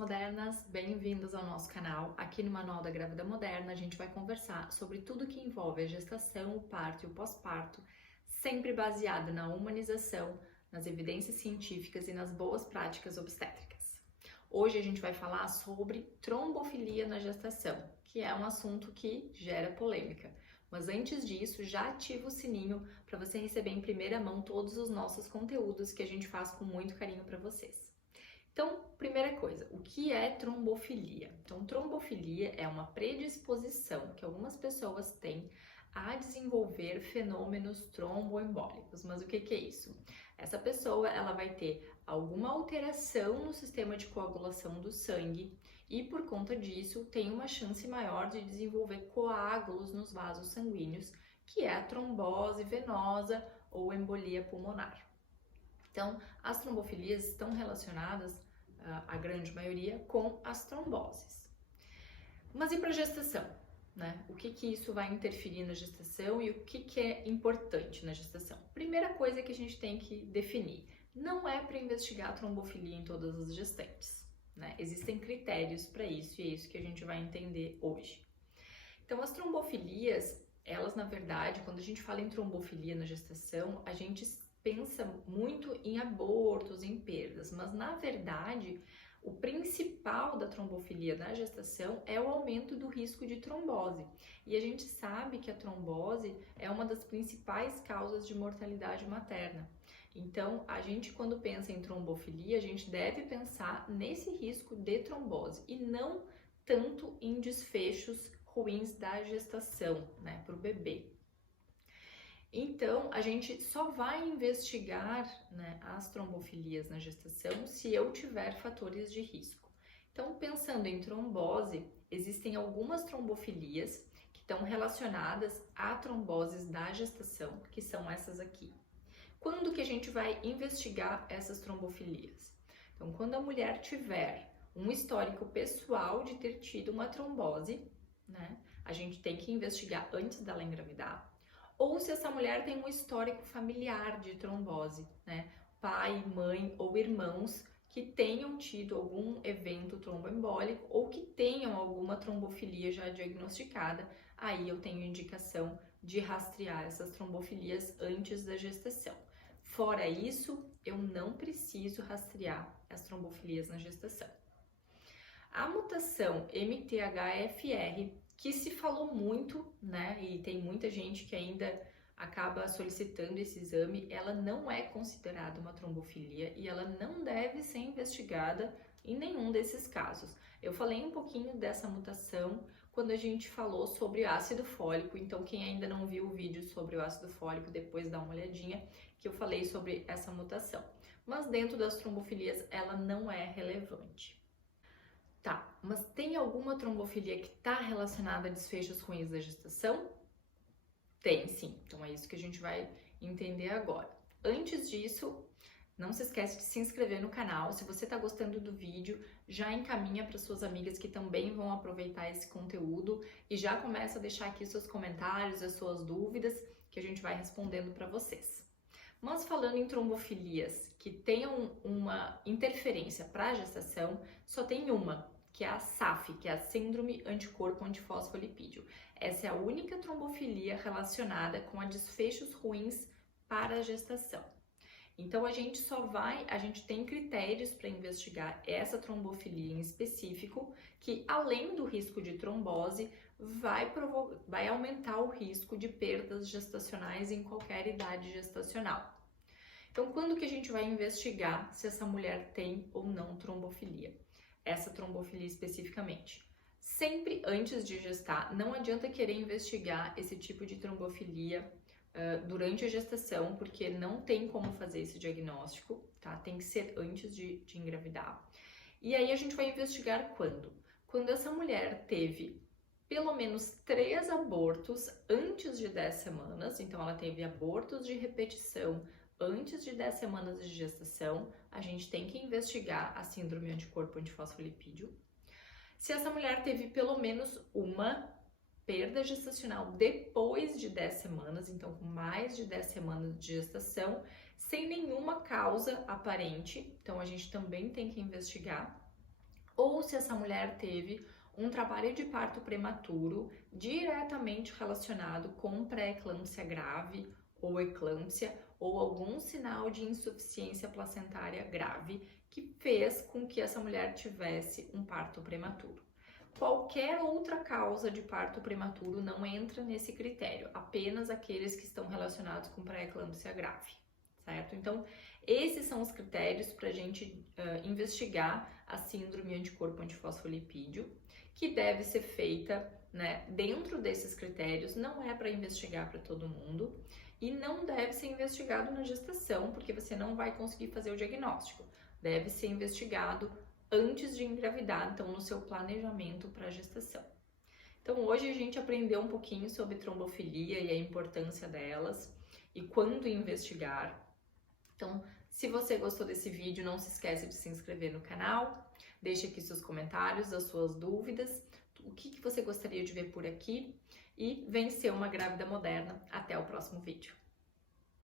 modernas, bem-vindos ao nosso canal. Aqui no Manual da Grávida Moderna a gente vai conversar sobre tudo que envolve a gestação, o parto e o pós-parto, sempre baseado na humanização, nas evidências científicas e nas boas práticas obstétricas. Hoje a gente vai falar sobre trombofilia na gestação, que é um assunto que gera polêmica. Mas antes disso, já ativa o sininho para você receber em primeira mão todos os nossos conteúdos que a gente faz com muito carinho para vocês. Então, primeira coisa, o que é trombofilia? Então, trombofilia é uma predisposição que algumas pessoas têm a desenvolver fenômenos tromboembólicos. Mas o que é isso? Essa pessoa ela vai ter alguma alteração no sistema de coagulação do sangue e, por conta disso, tem uma chance maior de desenvolver coágulos nos vasos sanguíneos, que é a trombose venosa ou embolia pulmonar. Então, as trombofilias estão relacionadas, a grande maioria, com as tromboses. Mas e para a gestação? Né? O que isso vai interferir na gestação e o que é importante na gestação? Primeira coisa que a gente tem que definir, não é para investigar a trombofilia em todas as gestantes. Né? Existem critérios para isso e é isso que a gente vai entender hoje. Então, as trombofilias, elas na verdade, quando a gente fala em trombofilia na gestação, a gente pensa muito em abortos, em perdas, mas na verdade o principal da trombofilia na gestação é o aumento do risco de trombose. E a gente sabe que a trombose é uma das principais causas de mortalidade materna. Então, a gente quando pensa em trombofilia, a gente deve pensar nesse risco de trombose e não tanto em desfechos ruins da gestação, né, para o bebê. Então, a gente só vai investigar, né, as trombofilias na gestação se eu tiver fatores de risco. Então, pensando em trombose, existem algumas trombofilias que estão relacionadas a tromboses da gestação, que são essas aqui. Quando que a gente vai investigar essas trombofilias? Então, quando a mulher tiver um histórico pessoal de ter tido uma trombose, né, a gente tem que investigar antes dela engravidar. Ou se essa mulher tem um histórico familiar de trombose, né? Pai, mãe ou irmãos que tenham tido algum evento tromboembólico ou que tenham alguma trombofilia já diagnosticada, aí eu tenho indicação de rastrear essas trombofilias antes da gestação. Fora isso, eu não preciso rastrear as trombofilias na gestação. A mutação MTHFR, que se falou muito, né, e tem muita gente que ainda acaba solicitando esse exame, ela não é considerada uma trombofilia e ela não deve ser investigada em nenhum desses casos. Eu falei um pouquinho dessa mutação quando a gente falou sobre ácido fólico, então quem ainda não viu o vídeo sobre o ácido fólico, depois dá uma olhadinha, que eu falei sobre essa mutação. Mas dentro das trombofilias, ela não é relevante. Tá, mas tem alguma trombofilia que está relacionada a desfechos ruins da gestação? Tem sim, então é isso que a gente vai entender agora. Antes disso, não se esquece de se inscrever no canal. Se você está gostando do vídeo, já encaminha para suas amigas que também vão aproveitar esse conteúdo e já começa a deixar aqui seus comentários, as suas dúvidas, que a gente vai respondendo para vocês. Mas falando em trombofilias que tenham uma interferência para a gestação, só tem uma, que é a SAF, que é a Síndrome Anticorpo Antifosfolipídio. Essa é a única trombofilia relacionada com a desfechos ruins para a gestação. Então a gente tem critérios para investigar essa trombofilia em específico, que além do risco de trombose, vai aumentar o risco de perdas gestacionais em qualquer idade gestacional. Então, quando que a gente vai investigar se essa mulher tem ou não trombofilia? Essa trombofilia especificamente. Sempre antes de gestar, não adianta querer investigar esse tipo de trombofilia durante a gestação, porque não tem como fazer esse diagnóstico, tá? Tem que ser antes de engravidar. E aí a gente vai investigar quando? Quando essa mulher teve pelo menos 3 abortos antes de 10 semanas, então ela teve abortos de repetição antes de 10 semanas de gestação, a gente tem que investigar a síndrome anticorpo antifosfolipídio. Se essa mulher teve pelo menos uma perda gestacional depois de 10 semanas, então com mais de 10 semanas de gestação, sem nenhuma causa aparente, então a gente também tem que investigar. ou se essa mulher teve um trabalho de parto prematuro diretamente relacionado com pré-eclâmpsia grave ou eclâmpsia ou algum sinal de insuficiência placentária grave que fez com que essa mulher tivesse um parto prematuro. Qualquer outra causa de parto prematuro não entra nesse critério, apenas aqueles que estão relacionados com pré-eclâmpsia grave, certo? Então, esses são os critérios para a gente investigar a síndrome anticorpo antifosfolipídio, que deve ser feita, né, dentro desses critérios. Não é para investigar para todo mundo e não deve ser investigado na gestação, porque você não vai conseguir fazer o diagnóstico. Deve ser investigado antes de engravidar, então no seu planejamento para a gestação. Então hoje a gente aprendeu um pouquinho sobre trombofilia e a importância delas e quando investigar. Então, se você gostou desse vídeo, não se esqueça de se inscrever no canal, deixe aqui seus comentários, as suas dúvidas, o que você gostaria de ver por aqui e vencer uma grávida moderna. Até o próximo vídeo.